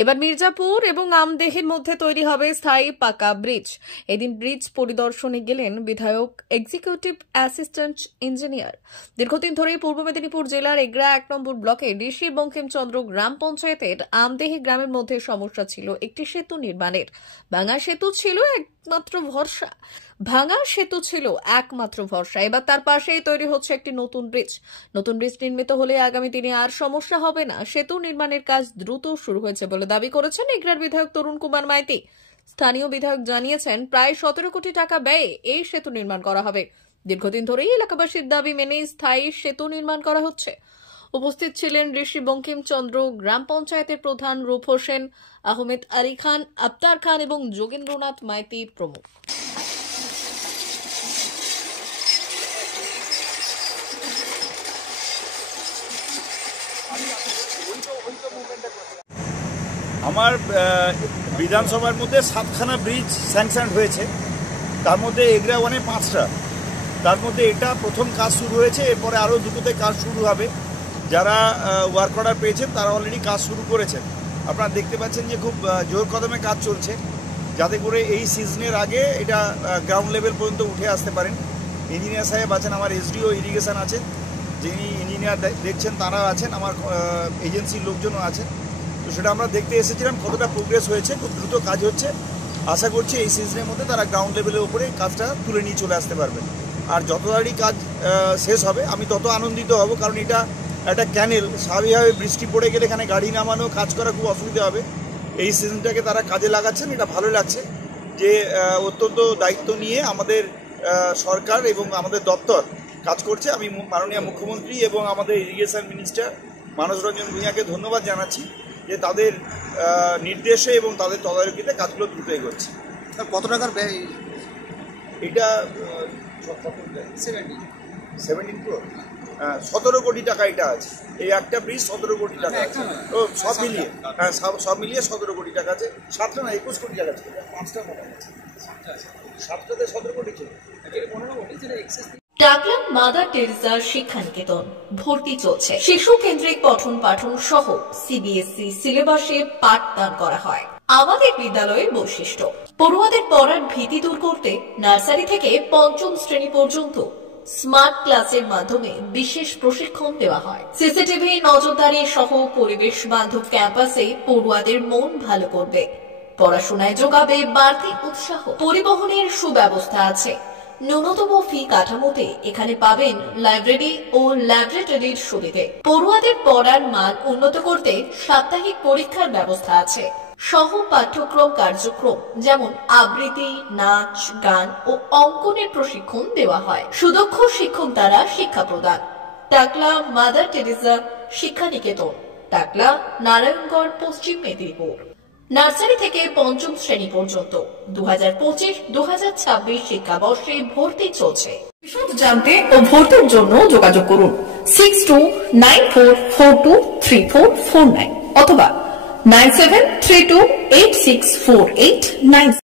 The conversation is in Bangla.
এবার মির্জাপুর এবং আমদেহের মধ্যে তৈরি হবে স্থায়ী পাকা ব্রিজ। এদিন ব্রিজ পরিদর্শনে গেলেন বিধায়ক এক্সিকিউটিভ অ্যাসিস্ট্যান্ট ইঞ্জিনিয়ার। দীর্ঘদিন ধরে পূর্ব মেদিনীপুর জেলার এগরা 1 নম্বর ব্লকে ঋষি বঙ্কিমচন্দ্র গ্রাম পঞ্চায়েতের আমদেহি গ্রামের মধ্যে সমস্যা ছিল একটি সেতু নির্মাণের। ভাঙা সেতু ছিল একমাত্র ভরসা। এবার তার পাশেই তৈরি হচ্ছে একটি নতুন ব্রিজ নির্মিত হলে আগামী দিনে আর সমস্যা হবে না। সেতু নির্মাণের কাজ দ্রুত শুরু হয়েছে বলে দাবি করেছেন এগরার বিধায়ক তরুণ কুমার মাইতি। স্থানীয় বিধায়ক জানিয়েছেন প্রায় 17 কোটি টাকা ব্যয়ে এই সেতু নির্মাণ করা হবে। দীর্ঘদিন ধরেই এলাকাবাসীর দাবি মেনে স্থায়ী সেতু নির্মাণ করা হচ্ছে। উপস্থিত ছিলেন ঋষি বঙ্কিমচন্দ্র গ্রাম পঞ্চায়েতের প্রধান রূপ হোসেন, আহমেদ আলী খান, আফতার খান এবং যোগেন্দ্রনাথ মাইতি প্রমুখ। আমার বিধানসভার মধ্যে 7খানা ব্রিজ স্যাংশন হয়েছে, তার মধ্যে এগরা 1-এ 5টা, তার মধ্যে এটা প্রথম কাজ শুরু হয়েছে। এরপরে আরও দুটোতে কাজ শুরু হবে। যারা ওয়ার্ক অর্ডার পেয়েছেন তারা অলরেডি কাজ শুরু করেছেন। আপনারা দেখতে পাচ্ছেন যে খুব জোর কদমে কাজ চলছে, যাতে করে এই সিজনের আগে এটা গ্রাউন্ড লেভেল পর্যন্ত উঠে আসতে পারেন। ইঞ্জিনিয়ার সাহেব আছেন, আমার এসডিও ইরিগেশন আছেন, যিনি ইঞ্জিনিয়ার দেখছেন তারা আছেন, আমার এজেন্সির লোকজনও আছেন। তো সেটা আমরা দেখতে এসেছিলাম কতটা প্রোগ্রেস হয়েছে। খুব দ্রুত কাজ হচ্ছে। আশা করছি এই সিজনের মধ্যে তারা গ্রাউন্ড লেভেলের উপরে কাজটা তুলে নিয়ে চলে আসতে পারবেন। আর যত তাড়াতাড়ি কাজ শেষ হবে আমি তত আনন্দিত হব, কারণ এটা একটা ক্যানেল। স্বাভাবিকভাবে বৃষ্টি পড়ে গেলে এখানে গাড়ি নামানো, কাজ করা খুব অসুবিধা হবে। এই সিজনটাকে তারা কাজে লাগাচ্ছেন, এটা ভালো লাগছে যে অত্যন্ত দায়িত্ব নিয়ে আমাদের সরকার এবং আমাদের দপ্তর কাজ করছে। আমি মাননীয় মুখ্যমন্ত্রী এবং আমাদের ইরিগেশন মিনিস্টার মানস রঞ্জন ভূঁইয়াকে ধন্যবাদ জানাচ্ছি যে তাদের নির্দেশে এবং তাদের তদারকিতে কাজগুলো দ্রুত এগোচ্ছে। কত টাকার ব্যয় এটা? 17 crore, 17 কোটি টাকা এটা আছে। এই একটা ব্রিজ 17 কোটি টাকা আছে। ও সব মিলিয়ে, হ্যাঁ সব মিলিয়ে 17 কোটি টাকা আছে। 7টা না 21 কোটি টাকা আছে। 5টা মনে আছে, 7টাতে 17 কোটি ছিল। টাকলা মাদার টেরেসা শিক্ষানিকেতন ভর্তি চলছে। শিশু কেন্দ্রিক পঠন পাঠন সহ সিবিএসই সিলেবাসে পাঠদান করা হয়। আমাদের বিদ্যালয়ের বৈশিষ্ট্য, পড়ুয়াদের পড়ার ভীতি দূর করতে নার্সারি থেকে 5ম শ্রেণী পর্যন্ত স্মার্ট ক্লাসের মাধ্যমে বিশেষ প্রশিক্ষণ দেওয়া হয়। সিসিটিভি নজরদারি সহ পরিবেশ বান্ধব ক্যাম্পাসে পড়ুয়াদের মন ভালো করবে, পড়াশোনায় যোগাবে বাড়তি উৎসাহ। পরিবহনের সুব্যবস্থা আছে। ন্যূনতম ফি কাঠামোতে এখানে পাবেন লাইব্রেরি ও ল্যাবরেটরির সুবিধে। পড়ুয়াদের পড়ার মান উন্নত করতে সাপ্তাহিক পরীক্ষার ব্যবস্থা আছে। সহ পাঠ্যক্রম কার্যক্রম যেমন আবৃত্তি, নাচ, গান ও অঙ্কনের প্রশিক্ষণ দেওয়া হয়। সুদক্ষ শিক্ষক দ্বারা শিক্ষা প্রদান। টাকলা মাদার টেরেসা শিক্ষানিকেতন, টাকলা, নারায়ণগড়, পশ্চিম মেদিনীপুর। নার্সারি থেকে 5ম শ্রেণী পর্যন্ত 2025-2026 শিক্ষাবর্ষে ভর্তি চলছে। বিশদ জানতে ও ভর্তির জন্য যোগাযোগ করুন 6294423449 অথবা 9732864896।